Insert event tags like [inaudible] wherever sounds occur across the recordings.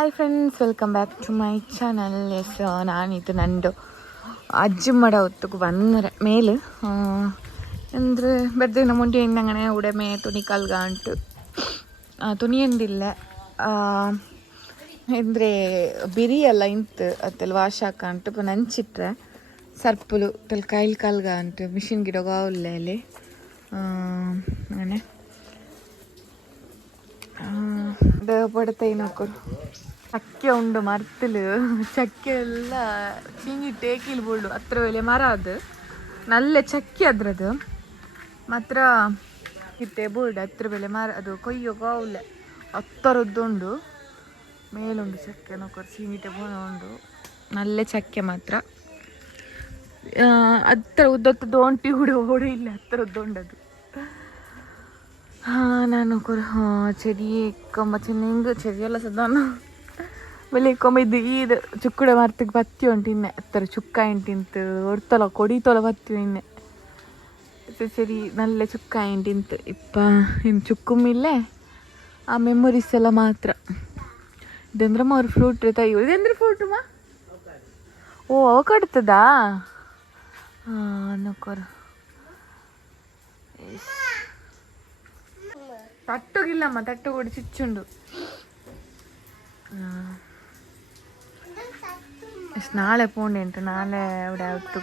hi friends welcome back to my channel S ನಾನಿದು ನಂದು ಅಜ್ಜಿ ಮಡ ಹೊತ್ತಿಗೆ ಬಂದರೆ ಮೇಲು ಅಂದರೆ ಬೆರ್ದಿನ ಮುಂದೆ ಇಂದಂಗನೆ ಉಡೆಮೆ ತುನಿ ಕಲ್ಗ ಅಂಟು ಆ, ತುನಿ ಎಂದಿಲ್ಲ ಅಂದರೆ ಬಿರಿ ಎಲ್ಲ ಇಂತು ಅತ್ತಲ್ಲಿ ವಾಶ್ ಹಾಕಂಟು ಪು ನಂಚಿಟ್ರೆ ಸರ್ಪುಲು ತಲ್ ಕೈಲ್ ಕಲ್ಗ ಅಂಟು ಮಿಷಿನ್ ಗಿಡ ಗಾವುಲ್ಲ ಅಲ್ಲಿ അങ്ങനെ പടത്തെ നോക്കൊരു ಚಕ್ಕೆ ಉಂಡು ಮರ್ತಿಲು ಚಕ್ಕೆ ಎಲ್ಲ ಚೀಂಗಿ ಟೇಕಿಲ್ ಬೋಳು ಅತ್ರ ಬೆಲೆ ಮರ ಅದು ನಲ್ಲ ಚಕ್ಕೆ ಅದ್ರದು ಮಾತ್ರ ಇತ್ತೆ ಬೋಲ್ಡ್ ಅತ್ರ ಬೆಲೆ ಮರ ಅದು ಕೊಯ್ಯೋ ಗಾವ್ಲೆ ಹತ್ತರದ್ದುಂಡು ಮೇಲುಂಡು ಚಕ್ಕೆ ನೋಕರ್ ಸೀಮಿತ ಬೋನ ಉಂಡು ನಲ್ಲೆ ಚಕ್ಕೆ ಮಾತ್ರ ಹತ್ರ ಉದ್ದತ್ತದ್ದು ಒಂಟಿ ಹುಡು ಓಡ ಇಲ್ಲ ಹತ್ತರದ್ದುಂಡದು ಹಾ ನಾನು ಕೊರ ಹಾಂ ചെടിയെ കമ്പച്ചെന്നെങ്കിൽ ചെടിയല്ല സദാണ് ಬೆಳಿಗ್ಗೆ ಇದು ಈದ ಚುಕ್ಕುಡ ಮರ್ತಕ್ಕೆ ಬತ್ತಿ ಉಂಟು ಇನ್ನೆ ಎತ್ತರ ಚುಕ್ಕಾಯಿ ತಿಂತು ಒಡ್ತೊಲ ಕೊಡಿತೊಲ ಬತ್ತಿ ಇನ್ನೆ ಸರಿ ನಲ್ಲೆ ಚುಕ್ಕಾಯಿ ತಿಂತು ಇಪ್ಪ ಇನ್ನು ಚುಕ್ಕುಮ್ಮಿಲ್ಲೆ ಆ ಮೆಮೊರೀಸ್ ಎಲ್ಲ ಮಾತ್ರ ಇದಂದ್ರಮ್ಮ ಅವ್ರು ಫ್ರೂಟ್ ರೀ ತಯ್ಯೋ ಇದಂದ್ರೆ ಫ್ರೂಟಮ್ಮ ಓ ಅವ ಕಡ್ತದಾ ಅನ್ನೋಕೋರು ತಟ್ಟುಗಿಲ್ಲಮ್ಮ ತಟ್ಟು ಕೂಡ ಚುಚ್ಚುಂಡು ಹಾಂ ನಾಳೆ ಪೋಂಡೆಂಟು ನಾಳೆ ಅವಡೆ ಔಟ್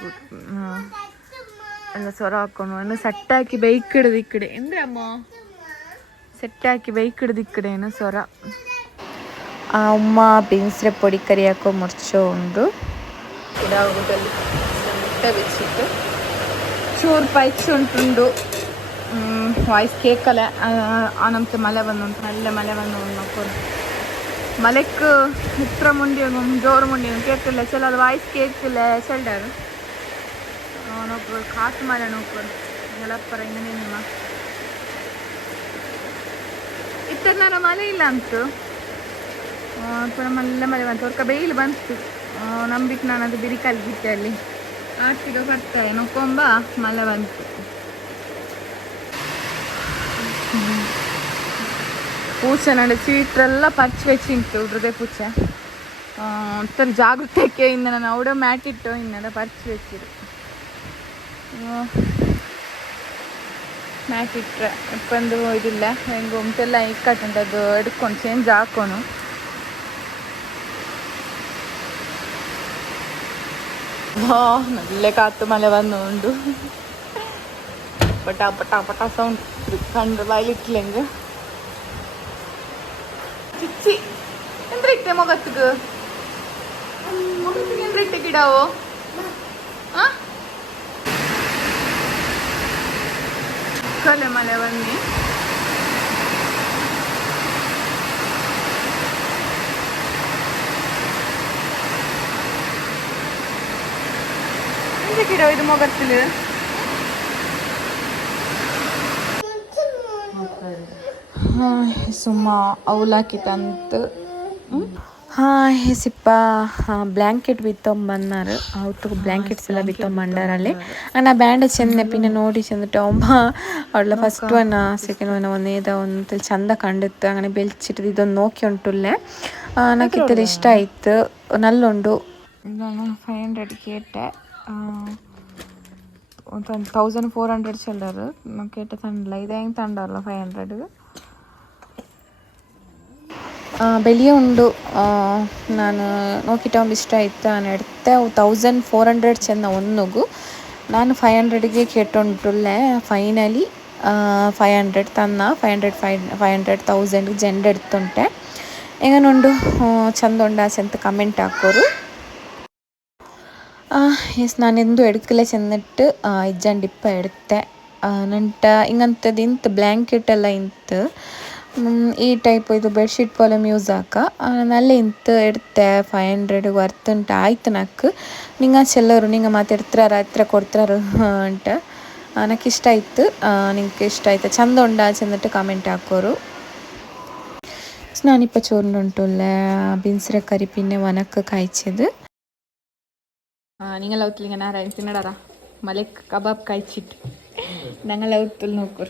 ಎಲ್ಲ ಸೊರ ಹಾಕೊಂಡು ಅಂದ್ರೆ ಸೆಟ್ ಹಾಕಿ ಬೈಕ್ ಹಿಡಿದು ಈ ಕಡೆ ಅಂದ್ರೆ ಅಮ್ಮ ಸೆಟ್ ಹಾಕಿ ಬೈಕ್ ಹಿಡಿದು ಈ ಕಡೆನು ಸೊರ ಅಮ್ಮ ಬೀನ್ಸ್ರೆ ಪೊಡಿ ಕರಿ ಹಾಕೋ ಮುರ್ಚೋ ಉಂಡು ಗಿಡದಲ್ಲಿ ಸೆಟ್ಟ ಬಿಚ್ಚಿಟ್ಟು ಚೂರು ಪೈಕ್ಸ್ ಉಂಟುಂಡು ವಾಯ್ಸ್ ಕೇಕಲ್ಲ ಆನಂತೆ ಮಳೆ ಬಂದು ನಲ್ಲ ಮಳೆ ಬಂದು ನೋಡ್ಕೊಂಡು ಮಲೆಕ್ ಇತ್ರ ಮುಂದೆ ಜೋರು ಮುಂದೆ ಕೇಳ್ತಿಲ್ಲ. ಚಲ ಅದು ವಾಯ್ಸ್ ಕೇಳ್ತಿಲ್ಲ ಚೆಲ್ಡರ್ ನೋಡ್ಬೋದು ಕಾಸು ಮಳೆ ನೋಡ್ಕೊಂಡು ಎಲ್ಲಪ್ಪರ ಹಿಂಗೆ ನಿಮ್ಮ ಇತ್ತನಾರ ಮಳೆ ಇಲ್ಲ ಅಂತು. ಪುರ ಮಲ್ಲ ಮಳೆ ಬಂತು. ಅವ್ರ ಬೇಯಿಲು ಬಂತು. ನಂಬಿಟ್ಟು ನಾನು ಅದು ಬಿರಿ ಕಲ್ಗಿಟ್ಟೆ ಅಲ್ಲಿ. ಆಟಿಗೆ ಬರ್ತಾರೆ. ನೋಕೊಂಬ ಮಳೆ ಬಂತು. ಪೂಜೆ ನಡೆಸಿ ಇಟ್ಟರೆಲ್ಲ ಪರ್ಚಿ ವೆಚ್ಚಿಂಟು ಹೃದಯ ಪೂಜೆ ಒಂಥರ ಜಾಗೃತಕ್ಕೆ ಇಂದ ನಾನು ಅವಡೆ ಮ್ಯಾಟಿಟ್ಟು ಇನ್ನೆಲ್ಲ ಪರ್ಚಿ ವೆಚ್ಚಿರು ಮ್ಯಾಟಿಟ್ರೆ ಇಪ್ಪಂದು ಇದಿಲ್ಲ ಹೆಂಗೆ ಒಮ್ಮೆಲ್ಲ ಇಕ್ಕಟ್ಟುಂಟು ಅದು ಎಡ್ಕೊಂಡು ಚೇಂಜ್ ಹಾಕೋಣ ಬಾ ನಲ್ಲೇ ಕಾತು ಮಳೆ ಬಂದು ಉಂಡು ಪಟಾ ಪಟಾ ಪಟಾ ಸೌಂಡ್ ಕಂಡು ಬಾಯ್ಲಿಟ್ಲೆಂಗೆ ചിച്ചി എന്തിട്ടെ മുഖത്തേക്ക്? മുഖത്തേക്ക് എന്തിട്ടേക്ക് ഇടാവോ? ആ? കലമല വന്നി എന്തൊക്കെ ഇടാവും ഇത് മുഖത്തിൽ? ಸುಮ್ಮ అవులాకితంతు ಸಿಪ್ಪ ಬ್ಲ್ಯಾಂಕೆಟ್ ಬಿತ್ತೊಂಬಂದಾರ ಅವತ್ತು ಬ್ಲ್ಯಾಂಕೆಟ್ಸ್ ಎಲ್ಲ ಬಿತ್ತೊಂಬಂಡಾರ ಅಲ್ಲಿ ನಾ ಬ್ಯಾಂಡ್ ಚೆಂದ ನೆಪಿನ ನೋಡಿ ಚೆಂದ ಟೊಂಬ ಅವಳ ಫಸ್ಟ್ ಒನ್ ಸೆಕೆಂಡ್ ಒನ್ ಒಂದೇದ ಒಂದು ಚಂದ ಕಂಡಿತ್ತು അങ്ങനെ ಬೆಲ್ಚಿಟ್ಟು ಇದೊಂದು ನೋಕಿ ಉಂಟುಲ್ಲೇ ನನಗೆ ಇತರ ಇಷ್ಟ ಆಯಿತು ನಲ್ಲುಂಡು ಫೈವ್ ಹಂಡ್ರೆಡ್ ಕೇಟ್ಟೆ ತೌಸಂಡ್ ಫೋರ್ ಹಂಡ್ರೆಡ್ ಚೆಲ್ಲರು ಕೇಟ್ಟ ತಂಡಲ್ಲ ಇದೇ ಹೆಂಗೆ ತಂಡಲ್ಲ ಫೈವ್ ಹಂಡ್ರೆಡ್ ಬೆಲೆಯೇ ಉಂಡು. ನಾನು ನೋಕಿಟ ಒಂದು ಇಷ್ಟ ಇತ್ತು. ನಾನು ಅವು ತೌಸಂಡ್ ಫೋರ್ ಹಂಡ್ರೆಡ್ ಚೆಂದ ಒಂದುಗು ನಾನು ಫೈವ್ ಹಂಡ್ರೆಡ್ಗೆ ಕೇಟುಂಟುಲ್ಲೆ ಫೈನಲಿ ಫೈವ್ ಹಂಡ್ರೆಡ್ ತನ್ನ five hundred five five hundred thousand ಜೆಂಡ್ ಎಡ್ತುಂಟೆ ಎಂಗನುಂಡು ಚಂದ ಉಂಡ ಅಂತ ಕಮೆಂಟ್ ಹಾಕೋರು. ಎಸ್ ನಾನೆಂದು ಎಡ್ಕಲೆ ಚೆಂದಿಟ್ಟು ಇಜ್ಜಂಡಿಪ್ಪ ಎಡ್ತೆ. ನಂಟ ಹಿಂಗಂತದ್ದು ಇಂತ ಬ್ಲ್ಯಾಂಕೆಟ್ ಎಲ್ಲ ಇಂತು. ಈ ಟೈಪ್ ಇದು ಬೆಡ್ಶೀಟ್ ಪೋಲಮ್ ಯೂಸ್ ಹಾಕ ನಲ್ಲೆ ಇಂತ ಎಡ್ತೆ ಫೈವ್ ಹಂಡ್ರೆಡ್ ವರ್ತ್ ಉಂಟು ಆಯ್ತು ನಾಕ್ ನಿಂಗ ಚೆಲ್ಲರು ನಿಂಗ ಮಾತು ಎಡ್ತಾರ ಹತ್ರ ಕೊಡ್ತಾರ ಅಂತ ನನಗೆ ಇಷ್ಟ ಆಯ್ತು ನಿಂಗೆ ಇಷ್ಟ ಆಯ್ತು ಚಂದ ಉಂಡ ಚೆಂದಿಟ್ಟು ಕಮೆಂಟ್ ಹಾಕೋರು ನಾನಿಪ್ಪ ചോറിനുണ്ടുള്ള ബീൻസിലെ കറി പിന്നെ വനക്ക് കഴിച്ചത് നിങ്ങൾ ഔത്തിൽ ഇങ്ങനെ ആരായി തിന്നടാ മലക്ക് കബാബ് കഴിച്ചിട്ട് ഞങ്ങൾ ഔത്തിൽ നോക്കൂ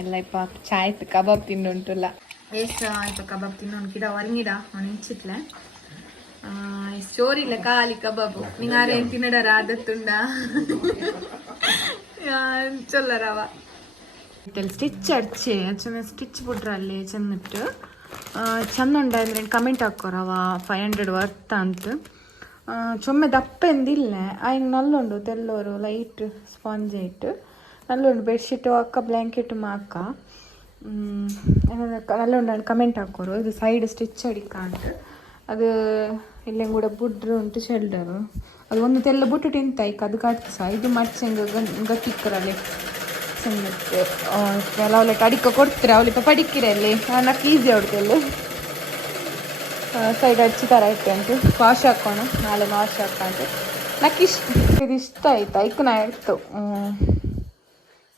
ಎಲ್ಲ ಇಪ್ಪ ಚಾಯ್ತು ಕಬಾಬ್ ತಿನ್ನುಂಟುಲ್ಲ ಎಸ್ ಇಪ್ಪ ಕಬಾಬ್ ತಿನ್ನೋನ್ ಗಿಡ ಒರಂಗಿಡ ಅವ್ನು ಇಂಚಿತ್ಲೆ ಸ್ಟೋರಿ ಇಲ್ಲ ಖಾಲಿ ಕಬಾಬು. ನಿಂಗೆ ಆರೇನು ತಿನ್ನಡರ? ಆದತ್ತುಂಡ ಚೊಲ್ಲರವ ಸ್ಟಿಚ್ ಅಡ್ಚೆ ಚೆನ್ನ ಸ್ಟಿಚ್ ಬಿಟ್ರ ಅಲ್ಲಿ ಚೆಂದಿಟ್ಟು. ಚಂದ ಉಂಡ ಅಂದ್ರೆ ಕಮೆಂಟ್ ಹಾಕೋರವ ಫೈವ್ ಹಂಡ್ರೆಡ್ ವರ್ತ್ ಅಂತ. ಚೊಮ್ಮೆ ದಪ್ಪ ಎಂದಿಲ್ಲ ಆಯ್ನ ನಲ್ಲುಂಡು ತೆಲ್ಲೋರು ಲೈಟ್ ಸ್ಪಾಂಜ್ ಇಟ್ಟು. ನಲ್ಲುಂಡು ಬೆಡ್ಶೀಟು ಅಕ್ಕ ಬ್ಲ್ಯಾಂಕೆಟ್ ಮಾಕ ನಾನು ಕಮೆಂಟ್ ಹಾಕೋರು. ಇದು ಸೈಡ್ ಸ್ಟಿಚ್ ಅಡಿಕ ಅಂತ ಅದು ಇಲ್ಲೆಂಗ್ ಕೂಡ ಬುಡ್ರು ಉಂಟು ಶೆಲ್ಡರು ಅದು ಒಂದು ತೆಲ್ಲ ಬುಟ್ಟು ತಿಂತಾಯ್ಕ ಅದು ಕಟ್ಸ ಇದು ಮಡ್ಚಂಗ ಗಟ್ಟಿಕ್ಕರಲ್ಲಿ. ಚೆಂದಿತ್ತು ಅವಳೆ ಅಡಿಕ ಕೊಡ್ತೀರ ಅವಳಿಪ್ಪ ಪಡಿಕ್ಕಿರಲ್ಲಿ ನಕ್ಕೆ ಈಸಿ ಹೊಡ್ತಲ್ಲಿ ಸೈಡ್ ಹಚ್ಚಿ ಥರ ಇಟ್ಟೆ ಅಂತ ವಾಶ್ ಹಾಕೋಣ. ನಾಳೆ ವಾಶ್ ಹಾಕೋಣ ಇಷ್ಟ ಇದು ಇಷ್ಟ ಆಯ್ತು? ಐಕ್ ನಾ ಇತ್ತು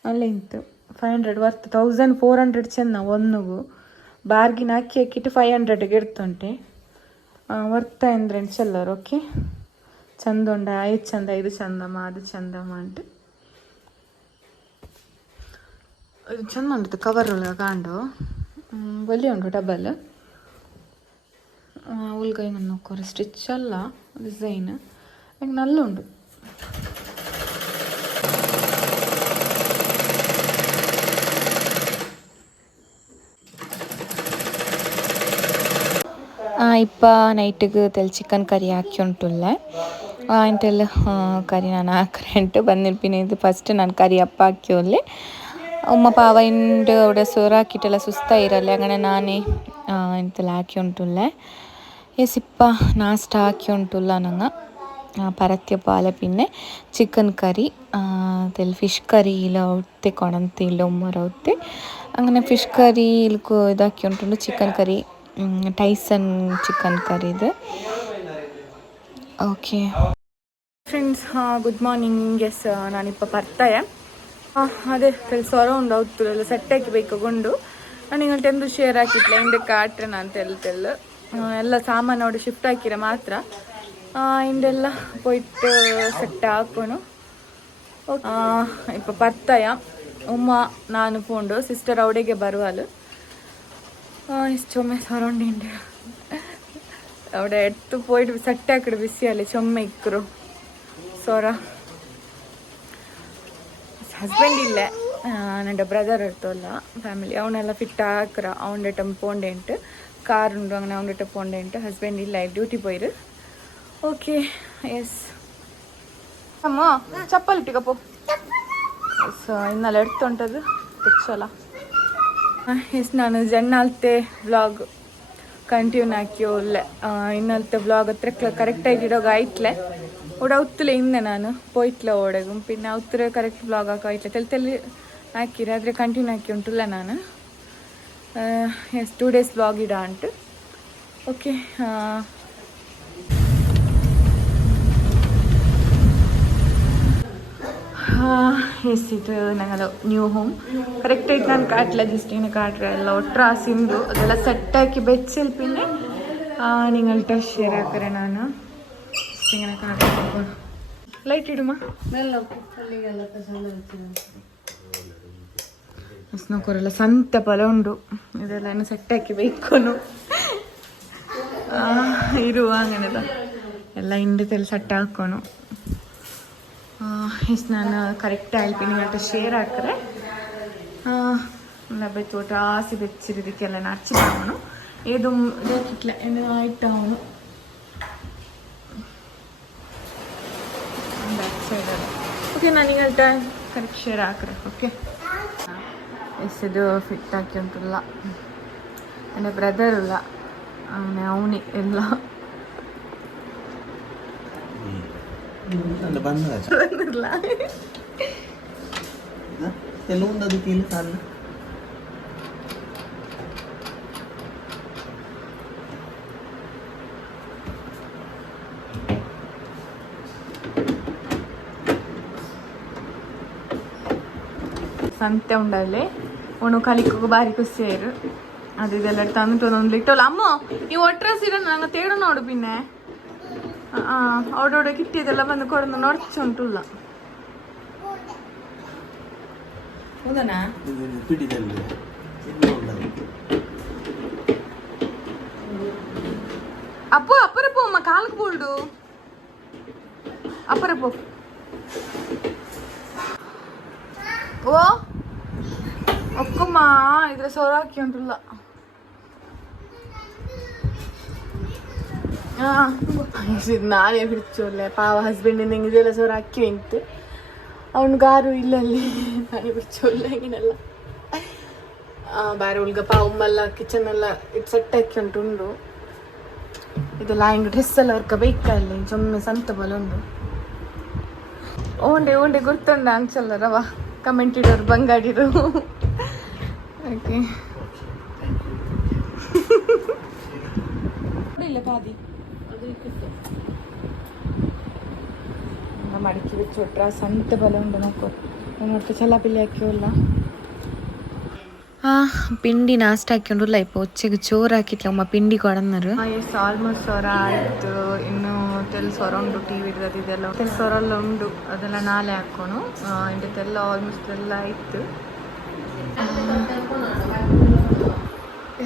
ಅಲ್ಲೇ ಇತ್ತು five hundred worth thousand four hundred ಚೆನ್ನ ಒಂದುಗು ಬಾರ್ಗಿನ ಅಕ್ಕಿ ಹಾಕಿಟ್ಟು ಫೈವ್ ಹಂಡ್ರೆಡ್ಗೆ ಇಡ್ತುಂಟೆ. ವರ್ತ ಅಂದ್ರೆ ಚೆಲ್ಲರು ಓಕೆ ಚಂದ ಉಂಡ ಐದು ಚಂದ ಇದು ಚಂದಮ್ಮ ಅದು ಚಂದಮ್ಮ ಇದು ಚಂದ ಉಂಟು ಕವರ್ ಒಳಗೆ ಕಾಂಡು. ಒಲಿ ಉಂಟು ಡಬಲ್ ಉಲ್ಗೈ ನೋಕೋರು ಸ್ಟಿಚ್ ಅಲ್ಲ ಡಿಸೈನ್ ನಂಗೆ ನಲ್ಲುಂಡು ಇಪ್ಪ ನೈಟಿಗೆ ತೆಲ್ ಚಿಕನ್ ಕರಿ ಹಾಕಿ ಉಂಟುಲ್ಲ ಇಂತೆಲ್ಲ ಕರಿ ನಾನು ಹಾಕ್ರೆ ಉಂಟು ಬಂದಿರ್ಪಿನಿ ಇದು ಫಸ್ಟ್ ನಾನು ಕರಿ ಅಪ್ಪ ಹಾಕಿ ಒಲ್ಲೆ ಉಮ್ಮ ಪಾವ ಇಂಡು അവിടെ ಸೋರು ಹಾಕಿಟ್ಟೆಲ್ಲ ಸುಸ್ತ ಇರಲ್ಲ അങ്ങനെ ನಾನೇ ಇಂತೆಲ್ಲ ಹಾಕಿ ಉಂಟುಲ್ಲೆ ಎಸಿಪ್ಪ ನಾಷ್ಟ ಹಾಕಿ ಉಂಟುಲ್ಲ ನಂಗೆ ಪರತ್ಯ ಪಾಲ ಪಿನ್ನೆ ಚಿಕನ್ ಕರಿ ತೆಲ್ ಫಿಶ್ ಕರಿ ಇಲ್ಲ ಉತ್ತೆ ಕೊಣಂತಿ ಇಲ್ಲ ಉಮ್ಮರ ಉತ್ತೆ അങ്ങനെ ಫಿಶ್ ಕರಿ ಇಲ್ಕು ಇದಾಕಿ ಉಂಟುಂಡು ಚಿಕನ್ ಕರಿ ಟೈಸನ್ ಚಿಕನ್ ಕರಿ ಇದೆ. Okay friends good morning yes ನಾನಿಪ್ಪ ಬರ್ತಾಯ ಅದೇ ಕೆಲಸ ಉಂಡು ಅವತ್ತು ಎಲ್ಲ ಸೆಟ್ ನಾನು ಹಿಂಗೆ ಟೆಂದು ಶೇರ್ ಹಾಕಿಟ್ಲೆ ಹಿಂದೆ ಕಾಟ್ರೆನ ನಾನು ಹೇಳ್ತೆಲ್ಲ ತೆಲ್ಲು ಎಲ್ಲ ಸಾಮಾನು ನೋಡಿ ಶಿಫ್ಟ್ ಹಾಕಿರ ಮಾತ್ರ. ಹಿಂದೆಲ್ಲ ಪೋಯ್ಟ್ಟು ಸೆಟ್ ಹಾಕೋಣ. ಇಪ್ಪ ಬರ್ತಾಯ ಉಮ್ಮ ನಾನು ಪೋಂಡು ಸಿಸ್ಟರ್ ಅವಡೆಗೆ ಬರುವಲು ചുമ സറൗണ്ട് ഉണ്ട് അവിടെ എടുത്ത് പോയിട്ട് സെറ്റാക്കിട്ട് ബിസിയല്ലേ ചുമ ഇക്കറും സോറ ಹಸ್ಬೆಂಡ್ ಇಲ್ಲೇ ನನ್ನ ಬ್ರದರ್ ಇರ್ತಲ್ಲ ಫ್ಯಾಮಿಲಿ ಅವನೆಲ್ಲ ಫಿಟ್ ಹಾಕ್ರ ಅವನಿಟ್ಟಮ್ ಪೋಂಡೇಂಟ್ ಕಾರ್ ಉಂಡು ಅಂಗನೆ ಅವನಿಟ್ಟ ಪೋಂಡೇಂಟ್ ಹಸ್ಬೆಂಡ್ ಇಲ್ಲ ಡ್ಯೂಟಿ போயிரு ಓಕೆ ಎಸ್ ಅಮ್ಮ ಚಪ್ಪಲ್ ಇಟ್ಟಿಕಪ್ಪು ಸೊ ಇನ್ನೆಲ್ಲ ಎಡ್ತೊಂಟದು ಪಿಚ್ಚಲ ಎಸ್, ನಾನು ಜನ್ನಾಲ್ತೆ ವ್ಲಾಗ್ ಕಂಟಿನ್ಯೂ ಹಾಕಿಯೋ ಒಳ್ಳೆ ಇನ್ನಲ್ತೆ ವ್ಲಾಗ್ ಹತ್ರ ಕರೆಕ್ಟಾಗಿ ಇಡೋಗ ಆಯ್ತ್ಲೆ. ಓಡ ಉತ್ತಲೆ ಹಿಂದೆ ನಾನು, ಪೋಯ್ತ್ಲೆ ಓಡಗು. ಪಿನ್ನ ಉತ್ತರ ಕರೆಕ್ಟ್ ವ್ಲಾಗ್ ಹಾಕೋ ಆಯ್ತ್ಲೆ. ತಲೆ ತೆಲ್ಲಿ ಹಾಕಿರಿ, ಆದರೆ ಕಂಟಿನ್ಯೂ ಹಾಕಿ ಉಂಟುಲ್ಲ ನಾನು. ಎಸ್ ಟೂ ಡೇಸ್ ವ್ಲಾಗ್ ಇಡ ಅಂಟು. ಓಕೆ ಇದು ನಂಗದು? ನ್ಯೂ ಹೋಮ್ ಕರೆಕ್ಟಾಗಿ ನಾನು ಕಾಟ್ಲ ಜಿಸ್ಟಿನ ಕಾಟ್ರ ಎಲ್ಲ ಒಟ್ರ ಸಿಂದು. ಅದೆಲ್ಲ ಸೆಟ್ ಹಾಕಿ ಬೆಚ್ಚಲ್ ಪಿನ್ನೆ ನಿಂಗಲ್ಟ ಶೇರ್ ಹಾಕರೆ ನಾನು. ಇಷ್ಟಿಂಗನ ಕಾಟ ಲೈಟ್ ಇಡುಮ? ನೋಕೋರೆಲ್ಲ ಸಂತ ಫಲ ಉಂಡು. ಇದೆಲ್ಲ ಏನು ಸೆಟ್ ಹಾಕಿ ಬೇಯ್ಕೊನು ಇರುವ ಹಂಗನೆಲ್ಲ ಎಲ್ಲ ಹಿಂಡತೆಲ್ಲ ಸಟ್ ಹಾಕೋನು. ಇಷ್ಟು ನಾನು ಕರೆಕ್ಟಾಗಿ ನಿಮ್ಮಟ್ಟು ಶೇರ್ ಹಾಕ್ರೆ. ಲಬ್ಬೆ ತೋಟ ಆಸಿ ಬೆಚ್ಚಿರೋದಕ್ಕೆಲ್ಲ ನಚ್ಚಿ ಅವನು ಇದು ಬೇಕಿಟ್ಲ ಏನು ಅವನು? ಬ್ಯಾಕ್ ಸೈಡಲ್ಲಿ ಓಕೆ ನನಗಲ್ಟ ಕರೆಕ್ಟ್ ಶೇರ್ ಹಾಕ್ರೆ ಓಕೆ ಎಸ್ದು ಫಿಟ್ ಹಾಕಿ ಉಂಟಲ್ಲ ನನ್ನ ಬ್ರದರ್ ಇಲ್ಲ ಅವನೇ ಅವನೇ, ಎಲ್ಲ. Ano ba na? ಇಲ್ಲ Telung na di pilihan. ಸಂತೆ ಉಂಡಲ್ಲಿ ಅವನು ಕಲಿಕೋಗ ಬಾರಿ ಖುಷಿಯಾಯಿರು ಅದು ಇದೆಲ್ಲ ತಂದು ಒಂದೊಂದು ಲಿಟ್ಟಲ್ಲ ಅಮ್ಮ ಈ ಒಟ್ರ ಸೀರೆ ನಂಗೆ ತೇಡು ನೋಡು ಪಿನ್ನೆ ಅವಡೋಡ ಕಿಟ್ಟಿದೆಲ್ಲ ಬಂದು ಕೊಡೋದು ನೋಡ್ತಾ ಉಂಟು ಇಲ್ಲ ಹೌದನಾ ಅಪ್ಪು ಅಪ್ಪರ ಪೋ ಅಮ್ಮ ಕಾಲಕ್ಕೆ ಬೋಲ್ಡು ಅಪ್ಪರ ಪೋ ಓ ಒಕ್ಕಮ್ಮ ಇದ್ರ ಸೌರಾಕಿ ಉಂಟಲ್ಲ ನಾನೇ ಬಿಡ್ಚೋಲ್ಲ ಪಾವ ಹಸ್ಬೆಂಡ್ ಹಿಂಗೆಲ್ಲ ಸರ್ ಅಕ್ಕಿ ಉಂಟು ಅವನು ಗಾರು ಇಲ್ಲಲ್ಲಿ ನಾನೇ ಬಿಡ್ಚೋಲ್ಲ ಆ, ಬೇರೆ ಉಳ್ಗ ಪಾವಮ್ಮಲ್ಲ ಕಿಚನ್ ಎಲ್ಲ ಇದು ಸೆಟ್ ಹಾಕಿ ಉಂಟು, ಉಂಡು. ಇದೆಲ್ಲ ಹಿಂಗೆ ಡ್ರೆಸ್ ಎಲ್ಲ ವರ್ಕ ಬೇಕಲ್ಲಿ ಚೊಮ್ಮೆ ಸಂತ ಬಲ ಉಂಡು. ಓಂಡೆ ಓಂಡೆ ಗುರ್ತುಂಡ ಅಂಚಲ್ಲ ರವ. ಕಮೆಂಟ್ ಇಡೋರು, ಬಂಗಾಡಿರು. ಓಕೆ ಇಲ್ಲ, ಪಾದಿ. ಮಡಿಕೆ ಬಿಚ್ಚೊಟ್ರ ಸಂತ ಬಲ ಉಂಡು ನೋಕೋ ನೋಡ್ತಾ ಚಲಾಪಿಲ್ಲಿ ಹಾಕಿವಲ್ಲ ಆ ಪಿಂಡಿ ನಾಷ್ಟ ಹಾಕ್ಕೊಂಡ್ರಲ್ಲ ಇಪ್ಪ ಒಚ್ಚೆಗೆ ಚೋರು ಹಾಕಿತ್ಲ ಅಮ್ಮ ಪಿಂಡಿ ಕೊಡನ್ನರು ಎಸ್ ಆಲ್ಮೋಸ್ಟ್ ಸ್ವರ ಆಯ್ತು ಇನ್ನು ತೆಲ್ ಸ್ವರ ಉಂಡು ಟಿ ವಿ ಇದೆಲ್ಲ ತೆಲ್ ಸ್ವರ ಎಲ್ಲ ಉಂಡು ಅದೆಲ್ಲ ನಾಳೆ ಹಾಕೋನು ಇಂಟೆಲ್ಲ ಆಲ್ಮೋಸ್ಟ್ ಎಲ್ಲ ಆಯ್ತು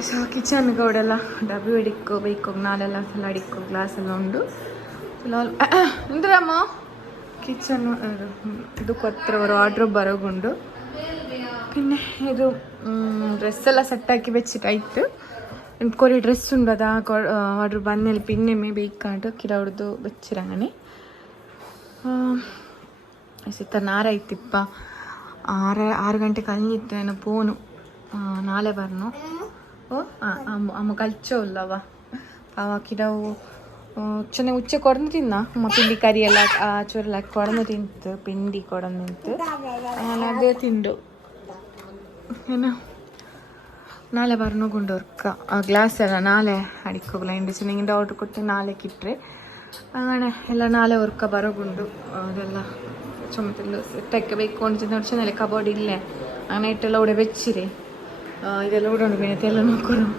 ಸೊ ಕಿಚನ್ ಗೌಡೆಲ್ಲ ಡಬ್ಬಿ ಹಿಡಿಕೋಬೇಕು ನಾಲೆಲ್ಲ ಫುಲ್ ಹಿಡಿಕೋ ಗ್ಲಾಸ್ ಎಲ್ಲ ಉಂಡು. ಫುಲ್ ಅಂದ್ರಮ್ಮ ಕಿಚನ್ ಇದು ಕೊತ್ತರ ಅವರು ಆರ್ಡ್ರ್ ಬರೋಗುಂಡು ಇನ್ನು ಇದು ಡ್ರೆಸ್ ಎಲ್ಲ ಸೆಟ್ ಹಾಕಿ ಬೆಚ್ಚಿಟ್ಟಾಯ್ತು ಕೊರಿ ಡ್ರೆಸ್ ಉಂಡದ ಆರ್ಡ್ರ್ ಬಂದಮೇಲೆ ಪಿನ್ನೆ ಮೇ ಬೇಕಾಂಡು ಕಿರಾವ್ರದ್ದು ಬೆಚ್ಚಿರಂಗಾನೆ ಸಿತ ನಾರ ಐತಿಪ್ಪ ಆರ, ಆರು ಗಂಟೆ ಕಲ್ನಿತ್ತು ಏನೋ ಪೋನು ನಾಳೆ ಬರ್ನು. ಅಮ್ಮ ಅಮ್ಮ ಕಲ್ಚೋ ಅಲ್ಲವ ಅವ ಕಿಡವು ಚೆನ್ನಾಗಿ ಉಚ್ಚೆ ಕೊಡಂದು ತಿನ್ನ ಅಮ್ಮ ಪಿಂಡಿ ಕರಿ ಎಲ್ಲ ಆ ಚೂರೆಲ್ಲ ಕೊಡಂದು ತಿಂತು ಪಿಂಡಿ ಕೊಡಂದು ನಿಂತು ನಾನು ಅದೇ ತಿಂದು ಏನು ನಾಳೆ ಬರ್ನು ಗುಂಡೋರ್ಕ ಆ ಗ್ಲಾಸ್ ಎಲ್ಲ ನಾಳೆ ಅಡಿಕೋಗ್ಲ ಇಂಡಿಸಿ ನಿಂಗೆ ಆರ್ಡ್ರ್ ಕೊಟ್ಟು ನಾಳೆ ಕಿಟ್ರೆ അങ്ങനെ ಎಲ್ಲ ನಾಳೆ ವರ್ಕ ಬರೋಗುಂಡು ಅದೆಲ್ಲ ಚೊಮ್ಮತೆಲ್ಲ ಸೆಟ್ಟಕ್ಕೆ ಬೇಕು ಅಂತ ನೋಡಿ ಚೆನ್ನಾಗಿ ಕಬೋರ್ಡ್ ಇಲ್ಲೇ അങ്ങനെ ഇട്ടെല്ലാം ഇവിടെ വെച്ചിരേ ഇതെല്ലാം ഇവിടെ ഉണ്ട് പിന്നെ തെല്ലാം നോക്കണം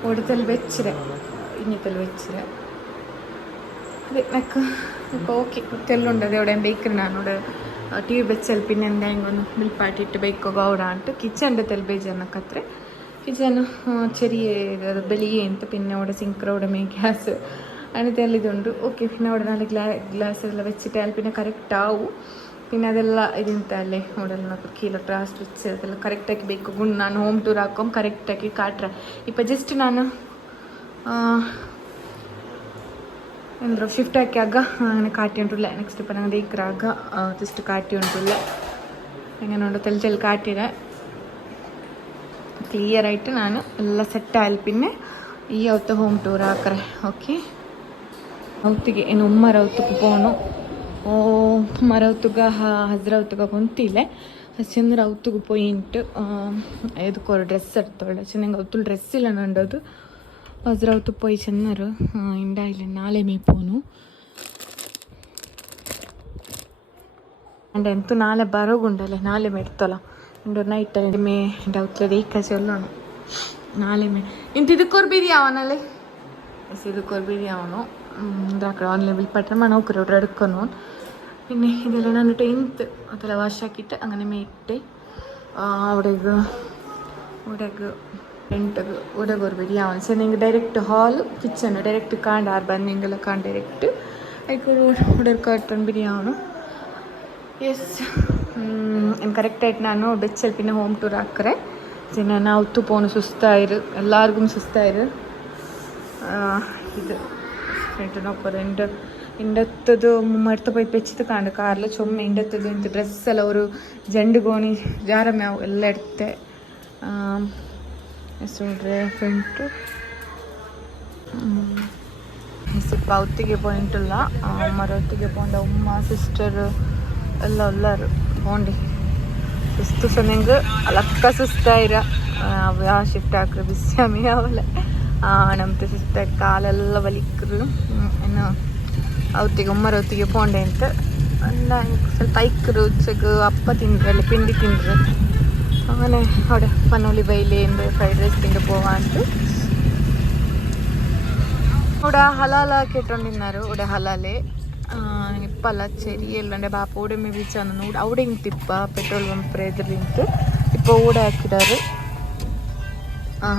ഇവിടത്തെല്ലാം വെച്ചിരെ ഇനിത്തെല്ലാം വെച്ചിരെ ಅದೇ ನಕ್ಕ ഇപ്പോൾ ಓಕೆ ತೆಲ್ಲುಂಡು ಅದೇ അവിടെ ಬೇಕ್ರಿ ನಾನು ഇവിടെ ಟಿ ವಿ ಬೆಚ್ಚಲ್ಲಿ പിന്നെ എന്തെങ്കിലും മിൽപ്പാട്ടി ഇട്ട് ബേക്കോ ഗൗഡ ಅಂಟು ಕಿಚನ್ ತೆಲ್ ಬೇಜನ್ನಕತ್ರೆ ಕಿಚನ್ ചെറിയ അത് ബലിയെ ಅಂತ പിന്നെ അവിടെ സിങ്കർ അവിടെ മേ ഗ്യാസ് അങ്ങനത്തെ എല്ലാം ഇതുണ്ട് ഓക്കെ പിന്നെ അവിടെ നല്ല ഗ്ലാ ഗ്ലാസ് എല്ലാം വെച്ചിട്ടാൽ പിന്നെ കറക്റ്റ് ആവും ಇನ್ನು ಅದೆಲ್ಲ ಇದಿಂತ ಅಲ್ಲೇ ನೋಡಲ್ಲ ಕೀಲ ಟ್ರಾಸ್ಟ್ ಅದೆಲ್ಲ ಕರೆಕ್ಟಾಗಿ ಬೇಕು. ಗುಂಡು ನಾನು ಹೋಮ್ ಟೂರ್ ಹಾಕೊಂಡು ಕರೆಕ್ಟಾಗಿ ಕಾಟ್ರೆ. ಇಪ್ಪ ಜಸ್ಟ್ ನಾನು ಅಂದ್ರೆ ಶಿಫ್ಟ್ ಆಗ ನನಗೆ ಕಾಟಿ ನೆಕ್ಸ್ಟ್ ಇಪ್ಪ ನಂಗೆ ಆಗ ಜಸ್ಟ್ ಕಾಟಿ ಉಂಟುಲ್ಲ ಹಂಗೆ ನೋಡು, ತಲೆ ಚೆಲ್ಲಿ ಕಾಟಿರ ಕ್ಲಿಯರ್ ಆಯಿತು ನಾನು, ಎಲ್ಲ ಸೆಟ್ ಆಲ್ಪಿನ್ನೆ ಈ ಅವತ್ತು ಹೋಮ್ ಟೂರ್ ಹಾಕ್ರೆ ಓಕೆ ಅವತ್ತಿಗೆ ಏನು ಉಮ್ಮರ ಅವತ್ತು ಪೋನು ಮರವತ್ತುಗ ಹಸ್ರವತ್ತುಗ ಕುಂತಿಲ್ಲ ಚೆಂದ್ರ ಅವತ್ತುಗು ಪೊಯಿಂಟ್ ಎದಕ್ಕೋರು ಡ್ರೆಸ್ ಇರ್ತವಳೆ ಚೆನ್ನಾಗಿ ಅವತ್ತು ಡ್ರೆಸ್ ಇಲ್ಲ ನಂಡೋದು. ಹಸ್ರವತ್ತು ಪೊಯ್ ಚೆನ್ನರು ಇಂಡ ಇಲ್ಲ ನಾಳೆ ಮೇಪೋನು ಅಂಡ್ ಎಂತೂ ನಾಳೆ ಬರೋಗುಂಡಲ್ಲ ನಾಳೆ ಮೆಡ್ತಲ್ಲ ಇಂಡೋ ನೈಟ್ ಮೇ ಡೌತ್ಲದ ಈ ಕಸ ಎಲ್ಲೋಣ ನಾಳೆ ಮೇ, ಇಂತ ಇದಕ್ಕೋರು ಬೀದಿ ಅವನಲ್ಲಿ ಇದಕ್ಕೋರು ಬೀದಿ ಅವನು ಇಂದ ಆಕಡೆ ಆನ್ಲೈನ್ ಬಿಲ್ ಪಟ್ರೆ ಮನೋಕರು ಎಡ್ಕೊನು പിന്നെ ഇതെല്ലാം ഞാൻ ടെൻത്ത് തലവാശാക്കിയിട്ട് അങ്ങനെ മേട്ടെ അവിടേക്ക് ഇവിടേക്ക് എന്റെക്ക് ഇവിടേക്ക് ഒരു വരിയാവും സെ നിങ്ങൾ ഡയറക്റ്റ് ഹാൾ കിച്ചണ് ഡയറക്റ്റ് കാണ്ട ബന്നിങ്ങളെ കാണ്ട് ഡയറക്റ്റ് അതിൽക്കൊരു ഇവിടെ ഒരു കട്ടൺ ബിരിയാണു യെസ് കറക്റ്റായിട്ട് ഞാൻ ബെച്ചൽ പിന്നെ ഹോം ടൂർ ആക്കറേ. പിന്നെ ഞാൻ ഒത്തു പോണു സുസ്ഥായര് എല്ലാവർക്കും സുസ്ഥായര് ഇത് ഫ്രണ്ടിനൊപ്പം എന്റെ ಹಿಂಡತ್ತದು ಮರ್ತು ಪೋಯ್ ಪೆಚ್ಚಿತು ಕಾಂಡು ಕಾರ್ಲ ಚೊಮ್ಮ ಹಿಂಡತ್ತದು ಇಂತ ಡ್ರೆಸ್ ಎಲ್ಲ ಅವರು ಜಂಡು ಗೋಣಿ ಜಾರ ಮ್ಯಾವು ಎಲ್ಲ ಎಡ್ತೆ ನೋಡ್ರೆ ಫ್ರಂಟು ಸಿಪ್ಪ ಹೊತ್ತಿಗೆ ಪಾಯಿಂಟಲ್ಲ ಮರ ಹೊತ್ತಿಗೆ ಪೋಂಡ ಉಮ್ಮ ಸಿಸ್ಟರ್ ಎಲ್ಲ ಎಲ್ಲರು ಪೋಂಡಿ ಸುಸ್ತು ಸನೆಂಗ್ ಅಲಕ್ಕ ಸುಸ್ತಾಯಿರ ಅವ್ಯಾ ಶಿಫ್ಟ್ ಹಾಕ್ರಿ ಬಿಸ್ಯಾಮಿ ಅವಲ್ಲ ನಮ್ದು ಸುಸ್ತಾಗಿ ಕಾಲೆಲ್ಲ ಬಲಿಕ್ರು ಇನ್ನು ಅವತ್ತಿಗೆ ಒಮ್ಮರೊತ್ತಿಗೆ ಪೋಂಡೆ ಅಂತ. ಅಲ್ಲ ಸ್ವಲ್ಪ ಐಕ್ರು ಸಗ ಅಪ್ಪ ತಿಂದ್ರೆ, ಅಲ್ಲಿ ಪಿಂಡಿ ತಿಂದ್ರು. ಆಮೇಲೆ ಅವಡೆ ಪನೋಲಿ ಬೈಲೆ ಅಂದರೆ ಫ್ರೈಡ್ ರೈಸ್ ತಿಂದು ಪೋವ ಅಂತ. ಉಡ ಹಲಾಲ ಕೆಟ್ಟೊಂಡು ತಿನ್ನಾರು ಉಡ ಹಲಾಲೆ. ಇಪ್ಪಲ್ಲ ಚೆರಿ ಎಲ್ಲ ಅಂದರೆ ಬಾಪ ಉಡೆ ಮೇ ಬೀಚ ನೋಡಿ ಅವಡೆ ಹಿಂಗೆ ತಿಪ್ಪ, ಪೆಟ್ರೋಲ್ ಬಂಪ್ರೆ ಎದುರು ನಿಂತು ಇಪ್ಪ ಊಡ ಹಾಕಿದಾರು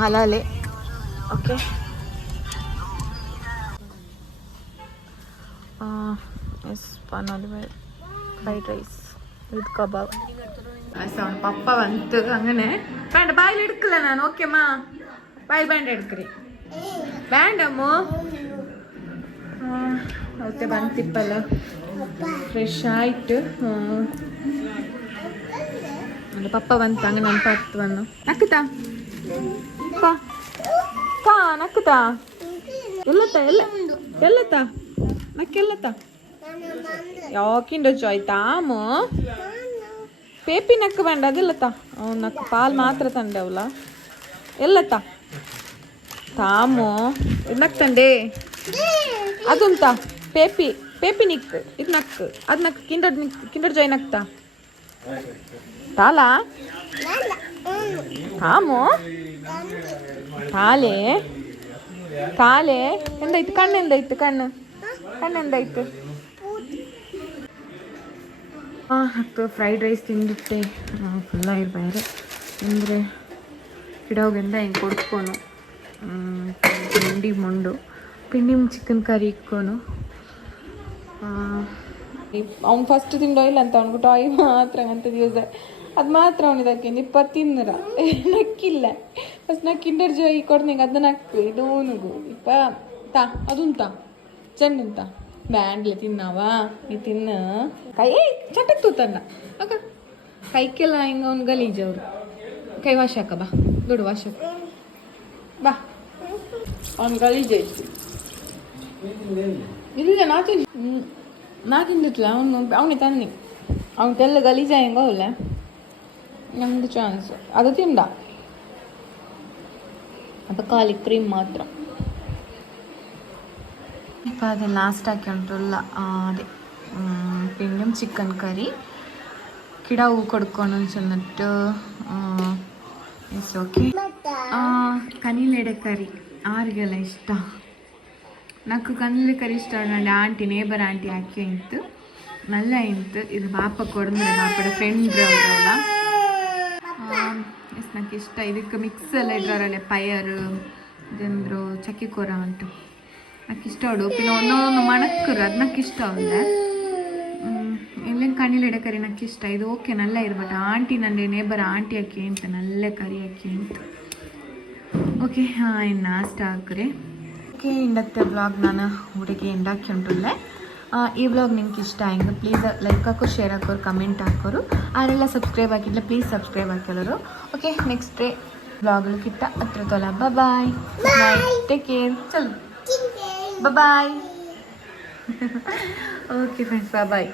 ಹಲಾಲೆ. Okay fried rice with kebab sound പപ്പ വന്നിട്ട് അങ്ങനെ വേണ്ട ബായിൽ എടുക്കില്ല ഞാൻ ഓക്കെ അമ്മ ബായ് വേണ്ട എടുക്കറി വേണ്ട അമ്മോ ഓക്കെ ಬಂತಿಪ್ಪಲ್ಲ ಫ್ರೆಶ್ ಆಯ್ತು ಅಂದ್ರೆ ಪಪ್ಪ ಬಂತು ಹಂಗೆ ನೆನಪಾಗ್ತು ಬನ್ನು ನಕ್ಕುತ್ತಾ ಪಾ ಪಾ ನಕ್ಕುತ್ತಾ ಎಲ್ಲತ್ತ ಎಲ್ಲ ಎಲ್ಲತ್ತ ನಕ್ಕೆಲ್ಲತ್ತ ಯಾಕಿಂಡ ಆಯ್ತಾ ಅಮ್ಮ ಪೇಪಿ ನಕ್ಕ ಬೇಡ ಅದೆಲ್ಲತ್ತ ಅವ್ನು ನಕ್ಕ ಪಾಲ್ ಮಾತ್ರ ತಂದೆವಲ್ಲ ಎಲ್ಲತ್ತ? ತಾಮು, ಇದು ನಕ್ತಂಡೆ ಅದುಂತ, ಪೇಪಿ ಪೇಪಿ ನಿಕ್, ಇದು ನಕ್, ಅದು ನಕ್, ಕಿಂಡರ್ ನಿಕ್, ಕಿಂಡರ್ ಜಾಯ್ ನಕ್ತ? ತಾಲಾ ತಾಮು? ತಾಲೆ ತಾಲೆ ಎಂದಾಯ್ತು, ಕಣ್ಣು ಎಂದಾಯ್ತು, ಕಣ್ಣು? ಎಂದಾಯ್ತು ಹತ್ತು ಫ್ರೈಡ್ ರೈಸ್ ತಿಂದಿಟ್ಟೆ ಫುಲ್ಲಾಗಿ ಬೇರೆ. ಅಂದರೆ ಇಡೋಗಿಂದ ಹಿಂಗೆ ಕೊಡ್ಕೊನು ಪಿಂಡಿ ಮೊಂಡು. ಪಿಂಡಿ ಚಿಕನ್ ಕರಿ ಇಕ್ಕೋನು ಅವ್ನು ಫಸ್ಟ್ ತಿಂಡೋ ಇಲ್ಲ ಅಂತ ಅವ್ನಿಗೆ ಆಯ್ ಮಾತ್ರ ಅಂತ ದಿವಸ. ಅದು ಮಾತ್ರ ಅವನಿದಕ್ಕೆ ಇಪ್ಪತ್ತು ತಿನ್ನರ [laughs] ನಕ್ಕಿಲ್ಲ. ಫಸ್ಟ್ ನಾ ಕಿಂಡರ್ ಜೋಯಿ ಕೊಡ್ನಿಗೆ ಅದನ್ನ ಹಾಕ್ತು ಇದು ಅವನಿಗೂ ಇಪ್ಪ ತಾ ಅದುಂತ ಚೆಂಡುಂತ. ಬ್ಯಾಂಡ್ಲೆ ತಿನ್ನವಾ? ನೀ ತಿನ್ನ. ಕೈ ಚಟಕ್ ತೂತನ್ನ ಅಕ್ಕ, ಕೈಕೆಲ್ಲ ಹಿಂಗೆ ಅವ್ನು ಗಲೀಜ್ ಅವರು. ಕೈ ವಾಶ್ ಹಾಕ, ಬಾ. ದುಡ್ಡು ವಾಶ್ ಹಾಕ. ಬಾ. ಅವ್ನು ಗಲೀಜ್ ಇಲ್ಲ, ನಾ ತಿನ್ ನಾ ತಿಂದಿತ್ಲ ಅವನು, ಅವನೇ ತನ್ನಿ. ತೆಲ್ಲ ಗಲೀಜ ಹೆಂಗ ಅವಲ್ಲ ನಮ್ದು ಚಾನ್ಸ್ ಅದು ತಿಂದ. ಅದು ಖಾಲಿ ಕ್ರೀಮ್ ಮಾತ್ರ. ഇപ്പം അത് ലാസ്റ്റ് ആക്കിയിട്ടുള്ള അതെ പിന്നും ചിക്കൻ കറി കിടാവ് കൊടുക്കണം ചെന്നിട്ട് ಎಸ್ ಓಕೆ ಕನಿಲೆಡೆ ಕರಿ ಆರಿಗೆಲ್ಲ ಇಷ್ಟ నాకు ಕನಿಲೆ ಕರಿ ಇಷ್ಟ ನನ್ನ ಆಂಟಿ ನೇಬರ್ ಆಂಟಿ ಹಾಕಿ ಇಂತು ನಲ್ಲ ಇಂತು ಇದು ಬಾಪ ಕೊಡಂದ್ರೆ ಬಾಪಡ ಫ್ರೆಂಡ್ ಅವರಲ್ಲ ಎಸ್ ನನಗೆ ಇಷ್ಟ ಇದಕ್ಕೆ ಮಿಕ್ಸ್ ಎಲ್ಲ ಇಡ್ರಾರಲ್ಲೇ ಪಯರು ಇದಂದ್ರು ಚಕ್ಕಿ ಕೂರ ಉಂಟು ಅಕ್ಕಿಷ್ಟವಳು ಪಿನ್ನ ಒಂದೊಂದು ಮಣಕ್ಕರು ಅದನ್ನಕ್ಕಿಷ್ಟ ಅವಳೆ ಎಲ್ಲೇನು ಕಣ್ಣಿಲ್ಲ ಇಡ ಕರಿ ನಕ್ಕಿಷ್ಟ ಇದು ಓಕೆ ನಲ್ಲ ಇರ್ಬಟ್ ಆಂಟಿ ನನ್ನ ನೇಬರ್ ಆಂಟಿ ಅಕ್ಕಿ ಅಂತ ನಲ್ಲೆ ಕರಿ ಅಕ್ಕಿ ಅಂತ. ಓಕೆ ಹಾಂ ಇನ್ನು ನಾಷ್ಟ ಹಾಕ್ರಿ. ಓಕೆ ಇಂಡತ್ತೆ ಬ್ಲಾಗ್ ನಾನು ಹುಡುಗಿ ಇಂಡಾಕಿ ಉಂಟುಲ್ಲೆ ಈ ಬ್ಲಾಗ್ ನಿಮ್ಗೆ ಇಷ್ಟ ಆಯ್ತು ಪ್ಲೀಸ್ ಲೈಕ್ ಹಾಕೋ ಶೇರ್ ಹಾಕೋರು ಕಮೆಂಟ್ ಹಾಕೋರು. ಅದೆಲ್ಲ ಸಬ್ಸ್ಕ್ರೈಬ್ ಹಾಕಿಲ್ಲ ಪ್ಲೀಸ್ ಸಬ್ಸ್ಕ್ರೈಬ್ ಹಾಕಿಲ್ಲರು ಓಕೆ ನೆಕ್ಸ್ಟ್ ಡೇ ಬ್ಲಾಗ್ ಕಿಟ್ಟ ಹತ್ರ ತೊಲ. ಬಾಯ್ ಬಾಯ್ ಟೇಕ್ ಕೇರ್ ಚಲೋ. Bye okay friends bye